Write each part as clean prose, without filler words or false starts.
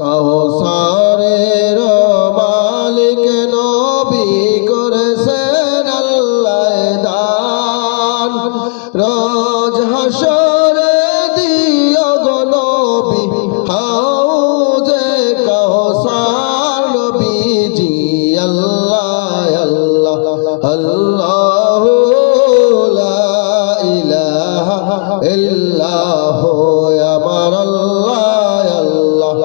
কাউসারের মালিক নবী করেছেন আল্লাহ দান, রোজ হাসরে দিও গো নবী হাউজে কাউসার। নবীজি আল্লাহ আল্লাহ আল্লাহ লা ইলাহা ইল্লাহ আমার আল্লাহ আল্লাহ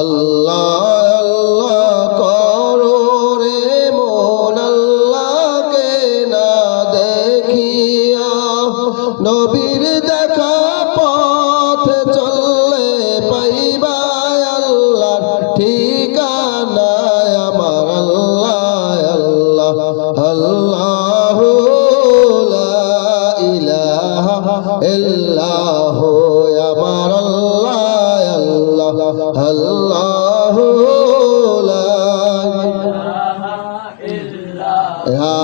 আল্লাহ আল্লাহ করো রে মন আল্লাহকে না দেখিয়া, নবীর দেখা পথ চললে পাইবা আল্লাহর ঠিকানা আমার আল্লাহ আল্লাহ আল্লাহ ইল্লাহ আমার আল্লাহ আল্লাহ আল্লাহ লা ইলাহা ইল্লাল্লাহ। ইয়া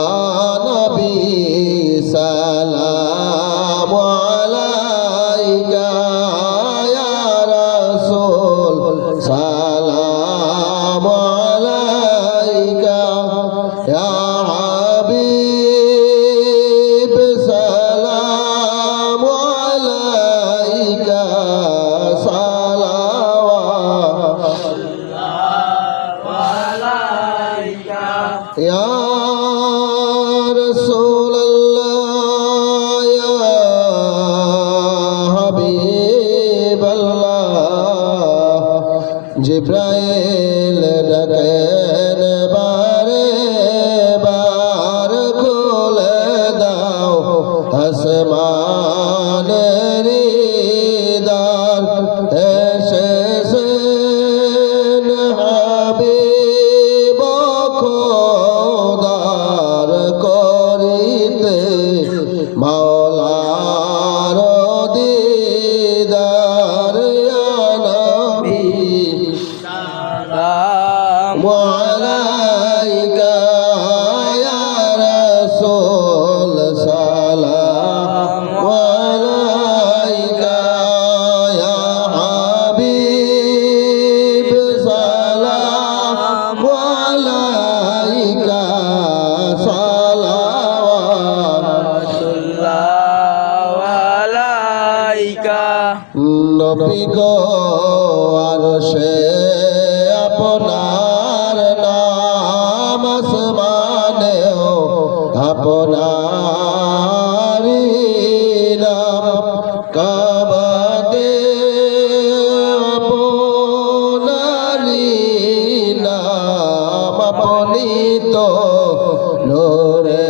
নবী সালাম আলাইকা, ইয়া রাসূল সালাম আলাইকা, ইয়া হাবিব সালাম আলাইকা, ইয়া রাসূলুল্লাহ ইয়া হাবিবাল্লাহ। জিবরাইল ডাকেন বারে বার, খুলে দাও আসমানের দ্বার। এসেছেন হাবিব খোদার করিতে, মাওলার দিদার। ইয়া নবী সালাম আলাইকা, ইয়া রাসূল সালাম আলাইকা, ইয়া হাবিব সালাম আলাইকা, সালাওয়াতুল্লাহ আলাইকা। নবী গো আরশে আপনার নাম, আসমানেও আপনারই নাম, কাবাতে আপনারই নাম। আপনি তো নূরে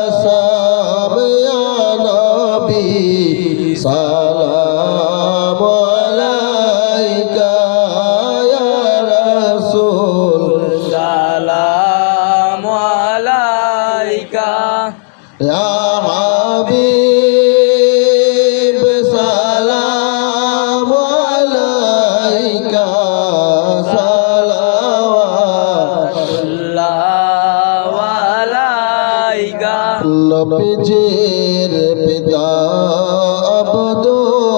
মুজাসসাম, ইয়া নবী সালাম আলাইকা, ইয়া রাসূল সালাম আলাইকা, ইয়া হাবিব সালাম আলাইকা, সালাওয়াতুল্লাহ আলাইকা। নবীজির পিতা আব্দুল